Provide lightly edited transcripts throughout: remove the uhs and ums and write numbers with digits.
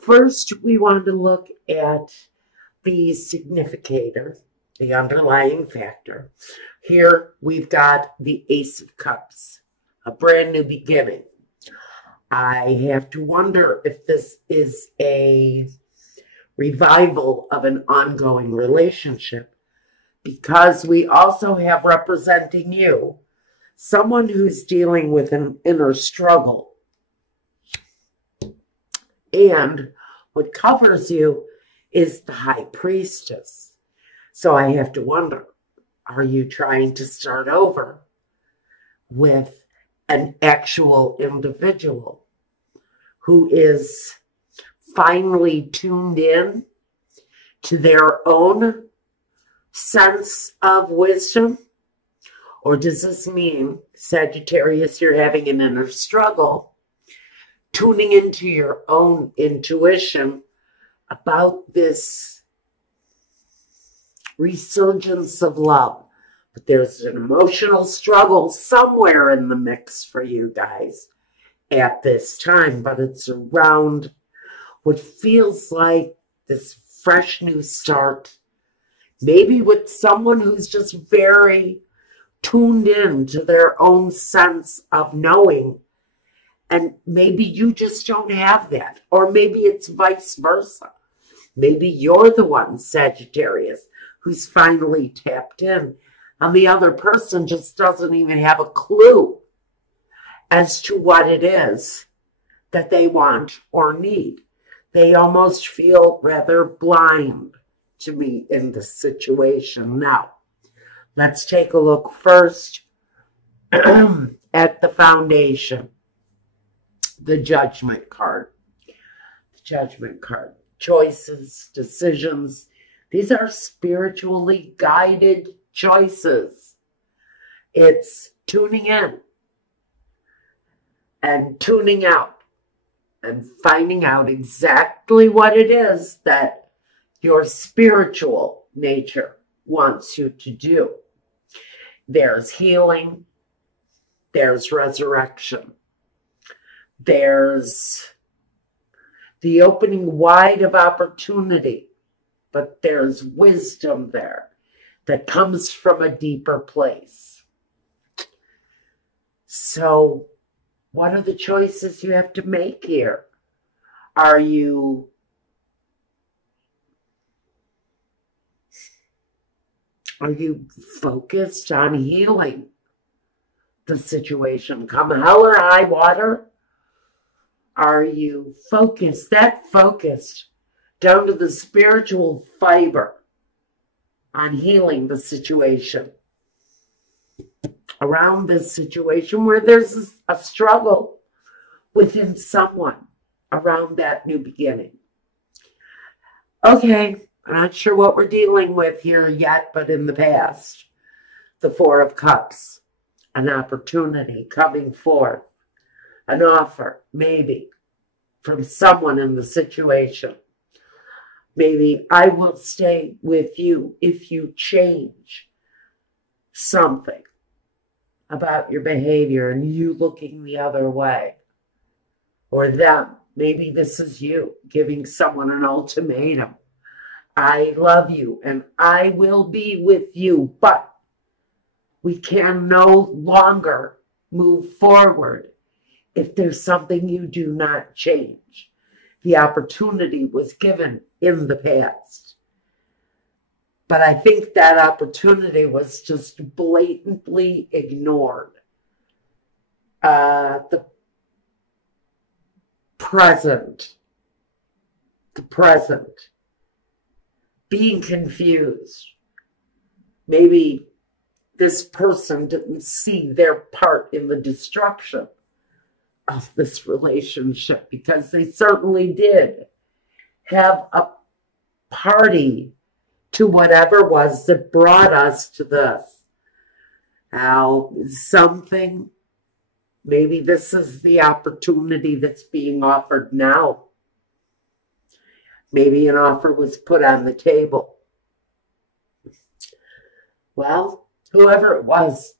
First, we want to look at the significator, the underlying factor. Here we've got the Ace of Cups, a brand new beginning. I have to wonder if this is a revival of an ongoing relationship, because we also have representing you someone who's dealing with an inner struggle. And what covers you is the High Priestess. So I have to wonder, are you trying to start over with an actual individual who is finally tuned in to their own sense of wisdom? Or does this mean, Sagittarius, you're having an inner struggle, tuning into your own intuition about this resurgence of love? But there's an emotional struggle somewhere in the mix for you guys at this time, but it's around what feels like this fresh new start, maybe with someone who's just very tuned in to their own sense of knowing. And maybe you just don't have that. Or maybe it's vice versa. Maybe you're the one, Sagittarius, who's finally tapped in, and the other person just doesn't even have a clue as to what it is that they want or need. They almost feel rather blind to me in this situation. Now, let's take a look first at the foundation, the Judgment card. The Judgment card. Choices, decisions. These are spiritually guided choices. It's tuning in and tuning out and finding out exactly what it is that your spiritual nature wants you to do. There's healing. There's resurrection. There's the opening wide of opportunity, but there's wisdom there that comes from a deeper place. So, what are the choices you have to make here? Are you focused on healing the situation, come hell or high water? Are you focused down to the spiritual fiber on healing the situation around this situation where there's a struggle within someone around that new beginning? Okay, I'm not sure what we're dealing with here yet, but in the past, the Four of Cups, an opportunity coming forth, an offer, maybe, from someone in the situation. Maybe I will stay with you if you change something about your behavior and you looking the other way. Or them. Maybe this is you giving someone an ultimatum. I love you and I will be with you, but we can no longer move forward if there's something you do not change. The opportunity was given in the past. But I think that opportunity was just blatantly ignored. The present. Being confused. Maybe this person didn't see their part in the destruction of this relationship, because they certainly did have a party to whatever was that brought us to this. Now, maybe this is the opportunity that's being offered now. Maybe an offer was put on the table. Well, whoever it was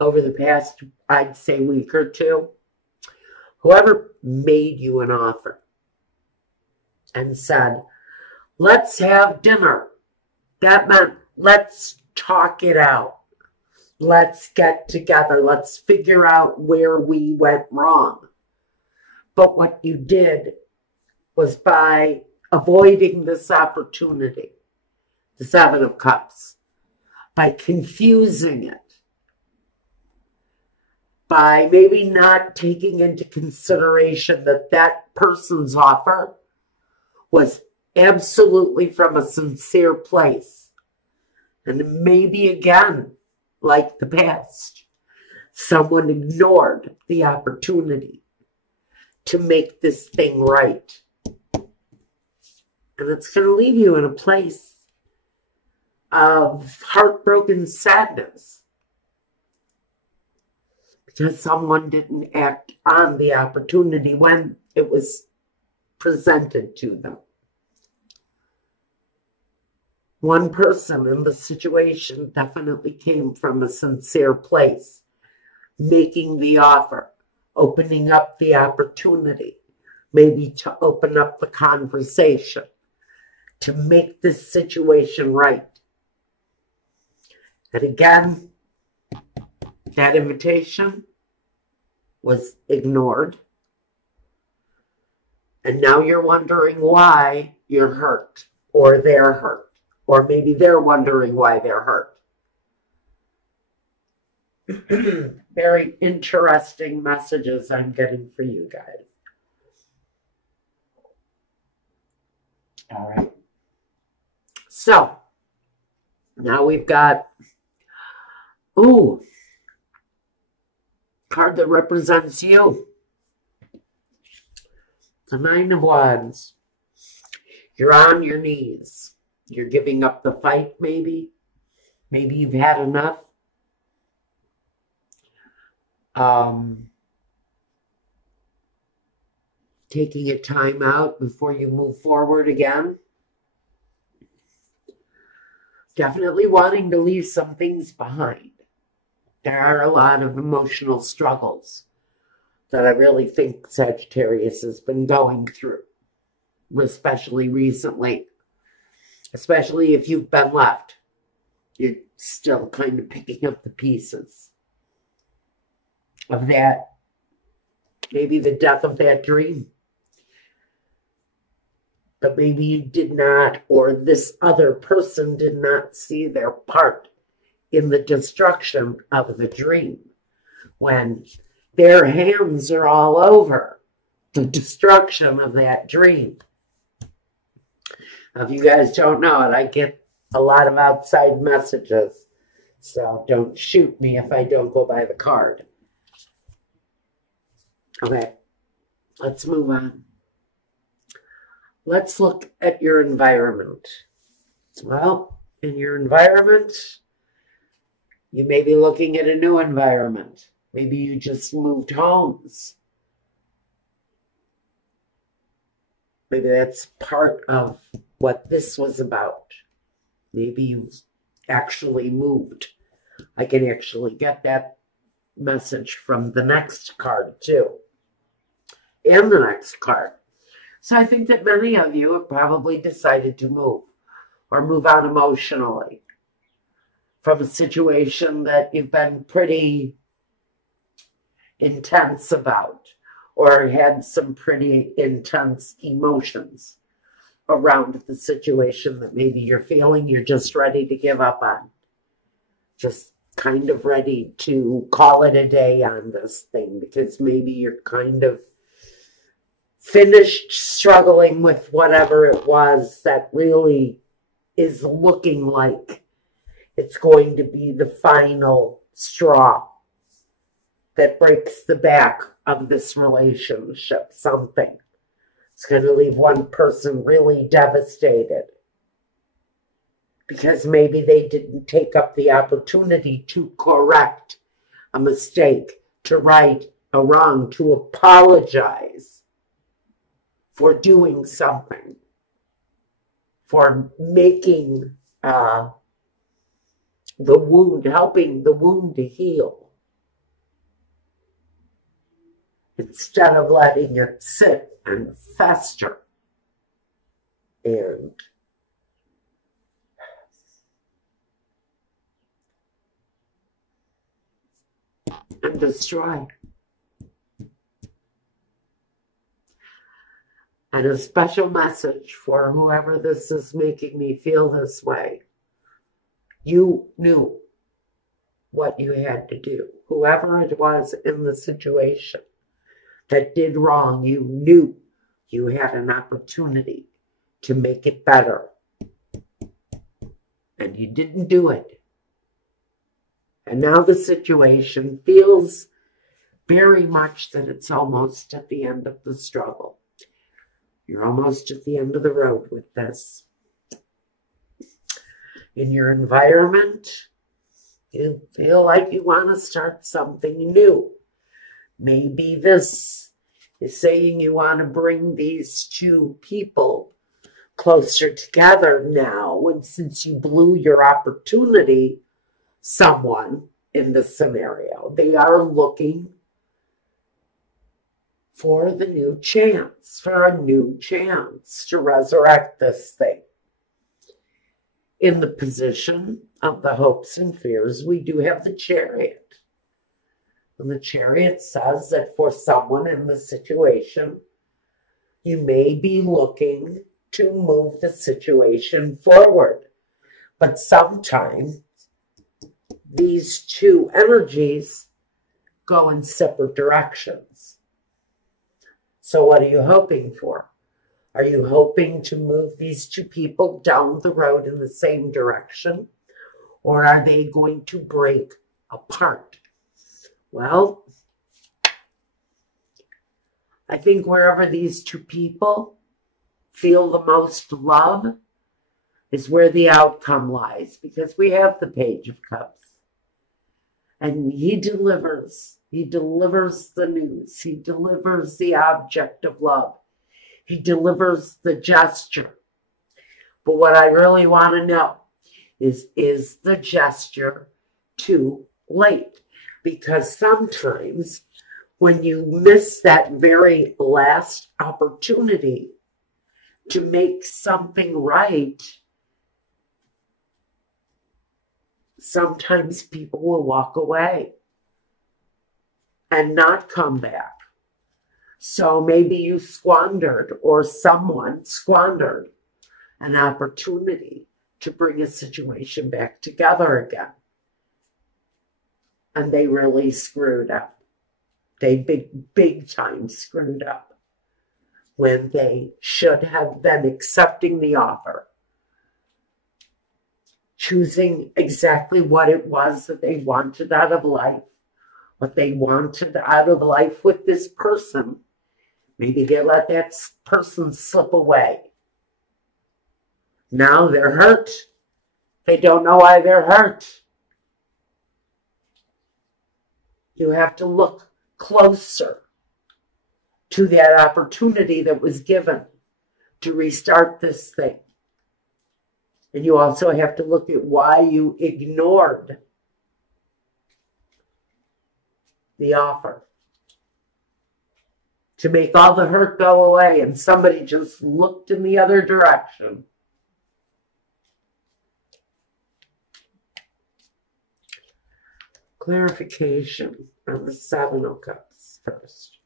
over the past, I'd say, week or two, whoever made you an offer, and said, let's have dinner. That meant let's talk it out. Let's get together. Let's figure out where we went wrong. But what you did was, by avoiding this opportunity, the Seven of Cups, by confusing it, by maybe not taking into consideration that that person's offer was absolutely from a sincere place. And maybe again, like the past, someone ignored the opportunity to make this thing right. And it's going to leave you in a place of heartbroken sadness because someone didn't act on the opportunity when it was presented to them. One person in the situation definitely came from a sincere place, making the offer, opening up the opportunity, maybe to open up the conversation, to make this situation right. And again, that invitation was ignored. And now you're wondering why you're hurt, or they're hurt, or maybe they're wondering why they're hurt. Very interesting messages I'm getting for you guys. All right. So, now we've got, card that represents you. The Nine of Wands. You're on your knees. You're giving up the fight, maybe. Maybe you've had enough. Taking a time out before you move forward again. Definitely wanting to leave some things behind. There are a lot of emotional struggles that I really think Sagittarius has been going through, especially recently. Especially if you've been left. You're still kind of picking up the pieces of that. Maybe the death of that dream. But maybe you did not, or this other person did not see their part in the destruction of the dream, when their hands are all over the destruction of that dream. Now, if you guys don't know it, I get a lot of outside messages, so don't shoot me if I don't go by the card. Okay, let's move on. Let's look at your environment. Well, in your environment, you may be looking at a new environment. Maybe you just moved homes. Maybe that's part of what this was about. Maybe you actually moved. I can actually get that message from the next card too. And the next card. So I think that many of you have probably decided to move or move on emotionally from a situation that you've been pretty intense about, or had some pretty intense emotions around the situation that maybe you're feeling you're just ready to give up on. Just kind of ready to call it a day on this thing, because maybe you're kind of finished struggling with whatever it was that really is looking like it's going to be the final straw that breaks the back of this relationship. Something. It's going to leave one person really devastated because maybe they didn't take up the opportunity to correct a mistake, to right a wrong, to apologize for doing something, for making the wound, helping the wound to heal, instead of letting it sit and fester. and destroy. And a special message for whoever this is making me feel this way. You knew what you had to do. Whoever it was in the situation that did wrong, you knew you had an opportunity to make it better. And you didn't do it. And now the situation feels very much that it's almost at the end of the struggle. You're almost at the end of the road with this. In your environment, you feel like you want to start something new. Maybe this is saying you want to bring these two people closer together now. And since you blew your opportunity, someone in the scenario, they are looking for the new chance, for a new chance to resurrect this thing. In the position of the hopes and fears, we do have the Chariot. And the Chariot says that for someone in the situation, you may be looking to move the situation forward. But sometimes these two energies go in separate directions. So what are you hoping for? Are you hoping to move these two people down the road in the same direction? Or are they going to break apart? Well, I think wherever these two people feel the most love is where the outcome lies, because we have the Page of Cups. And he delivers the news. He delivers the object of love. He delivers the gesture. But what I really want to know is the gesture too late? Because sometimes when you miss that very last opportunity to make something right, sometimes people will walk away and not come back. So maybe you squandered, or someone squandered, an opportunity to bring a situation back together again. And they really screwed up. They big time screwed up when they should have been accepting the offer, choosing exactly what it was that they wanted out of life, what they wanted out of life with this person. Maybe they let that person slip away. Now they're hurt. They don't know why they're hurt. You have to look closer to that opportunity that was given to restart this thing. And you also have to look at why you ignored the offer. To make all the hurt go away, and somebody just looked in the other direction. Clarification on the Seven of Cups first.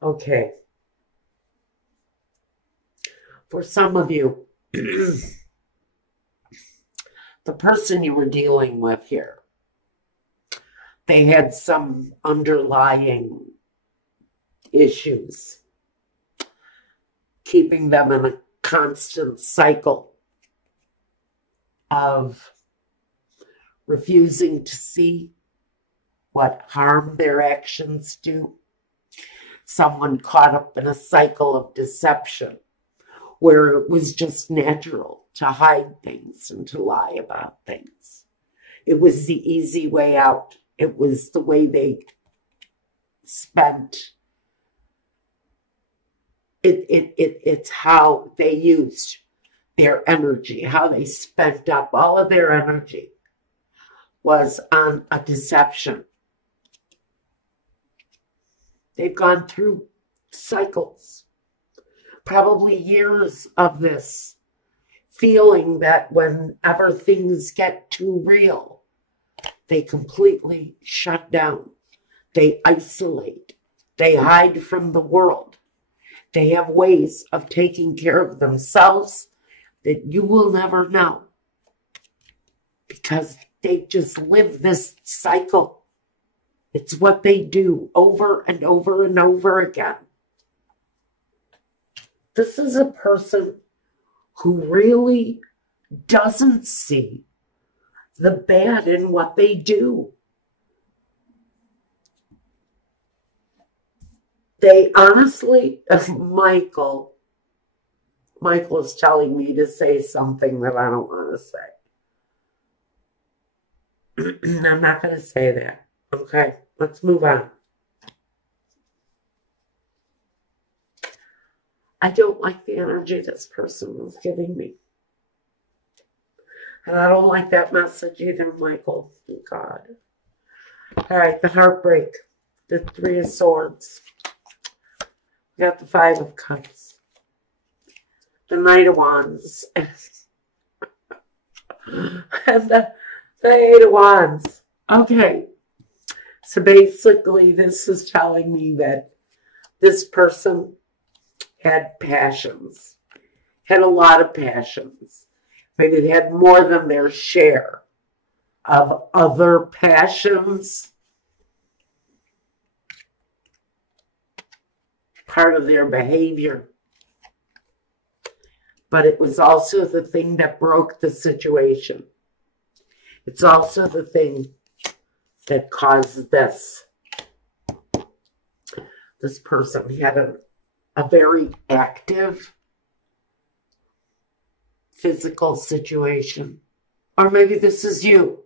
Okay. For some of you, the person you were dealing with here, they had some underlying issues, keeping them in a constant cycle of refusing to see what harm their actions do. Someone caught up in a cycle of deception where it was just natural to hide things and to lie about things. It was the easy way out. It was the way they spent. It's how they used their energy, how they spent up all of their energy. was on a deception. They've gone through cycles, probably years of this, feeling that whenever things get too real, they completely shut down. They isolate. They hide from the world. They have ways of taking care of themselves that you will never know, because they just live this cycle. It's what they do over and over and over again. This is a person who really doesn't see the bad in what they do. They honestly, Michael is telling me to say something that I don't want to say. I'm not going to say that. Okay, let's move on. I don't like the energy this person was giving me. And I don't like that message either, Michael. Oh, God. All right, the heartbreak. The Three of Swords. We got the Five of Cups. The Knight of Wands. And the Eight of Wands. Okay. So basically, this is telling me that this person had passions. Had a lot of passions. Maybe they had more than their share of other passions. Part of their behavior. But it was also the thing that broke the situation. It's also the thing that caused this. This person had a very active physical situation. Or maybe this is you.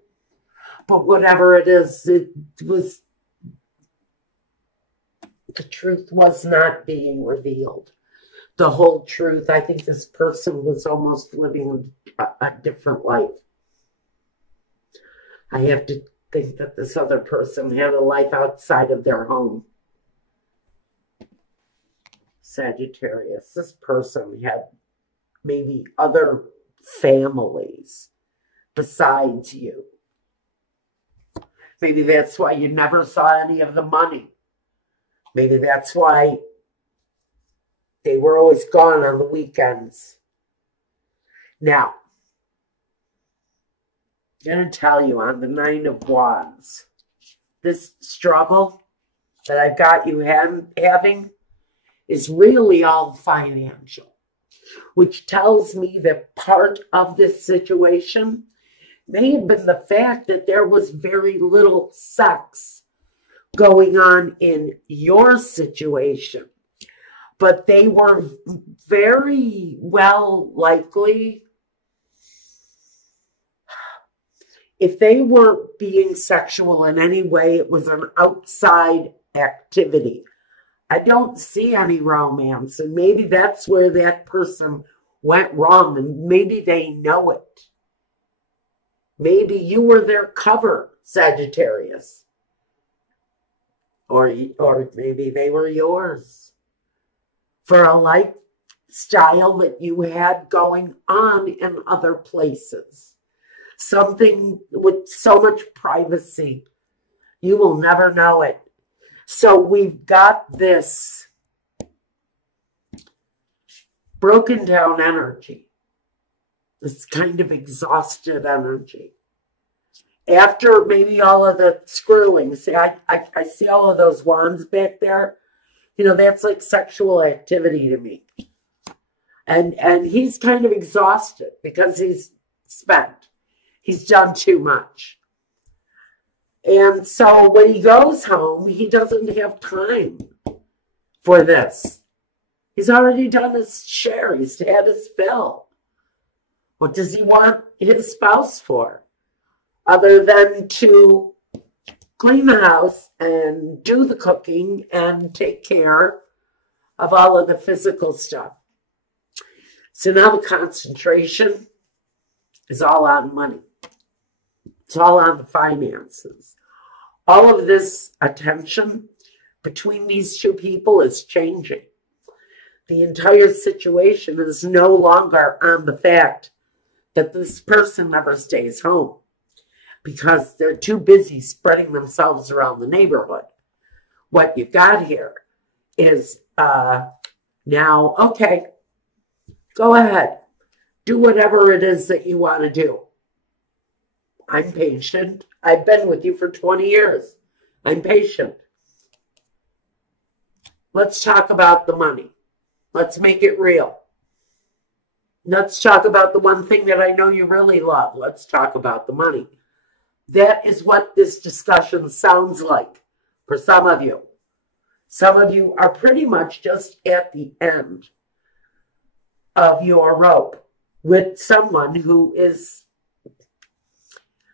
But whatever it is, it was, the truth was not being revealed. The whole truth. I think this person was almost living a different life. I have to think that this other person had a life outside of their home. Sagittarius. This person had maybe other families besides you. Maybe that's why you never saw any of the money. Maybe that's why they were always gone on the weekends. Now, I'm going to tell you on the Nine of Wands, this struggle that I've got you having is really all financial, which tells me that part of this situation may have been the fact that there was very little sex going on in your situation. But they were very well likely, if they weren't being sexual in any way, it was an outside activity. I don't see any romance, and maybe that's where that person went wrong, and maybe they know it. Maybe you were their cover, Sagittarius. Or maybe they were yours. For a lifestyle that you had going on in other places. Something with so much privacy. You will never know it. So we've got this broken down energy. This kind of exhausted energy. After maybe all of the screwing. See, I see all of those wands back there. You know, that's like sexual activity to me. And he's kind of exhausted because he's spent. He's done too much. And so when he goes home, he doesn't have time for this. He's already done his share. He's had his fill. What does he want his spouse for? Other than to clean the house and do the cooking and take care of all of the physical stuff. So now the concentration is all on money. It's all on the finances. All of this attention between these two people is changing. The entire situation is no longer on the fact that this person never stays home because they're too busy spreading themselves around the neighborhood. What you've got here is now, okay, go ahead. Do whatever it is that you want to do. I'm patient. I've been with you for 20 years. I'm patient. Let's talk about the money. Let's make it real. Let's talk about the one thing that I know you really love. Let's talk about the money. That is what this discussion sounds like for some of you. Some of you are pretty much just at the end of your rope with someone who is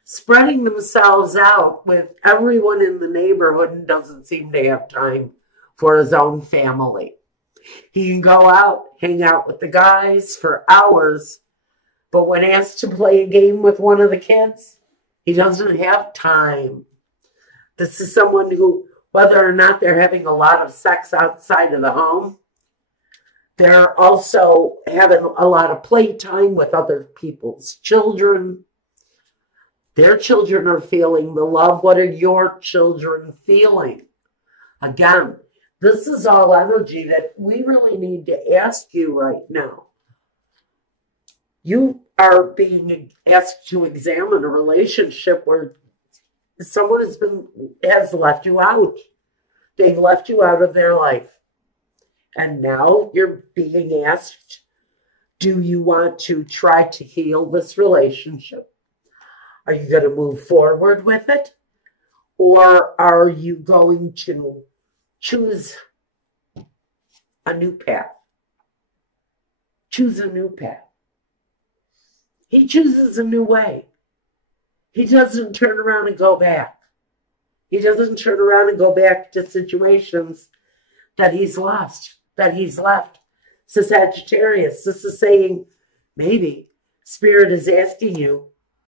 spreading themselves out with everyone in the neighborhood and doesn't seem to have time for his own family. He can go out, hang out with the guys for hours, but when asked to play a game with one of the kids, he doesn't have time. This is someone who, whether or not they're having a lot of sex outside of the home, they're also having a lot of playtime with other people's children. Their children are feeling the love. What are your children feeling? Again, this is all energy that we really need to ask you right now. You are being asked to examine a relationship where someone has left you out. They've left you out of their life. And now you're being asked, do you want to try to heal this relationship? Are you going to move forward with it? Or are you going to choose a new path? Choose a new path. He chooses a new way. He doesn't turn around and go back. He doesn't turn around and go back to situations that he's lost, that he's left. So Sagittarius, this is saying maybe Spirit is asking you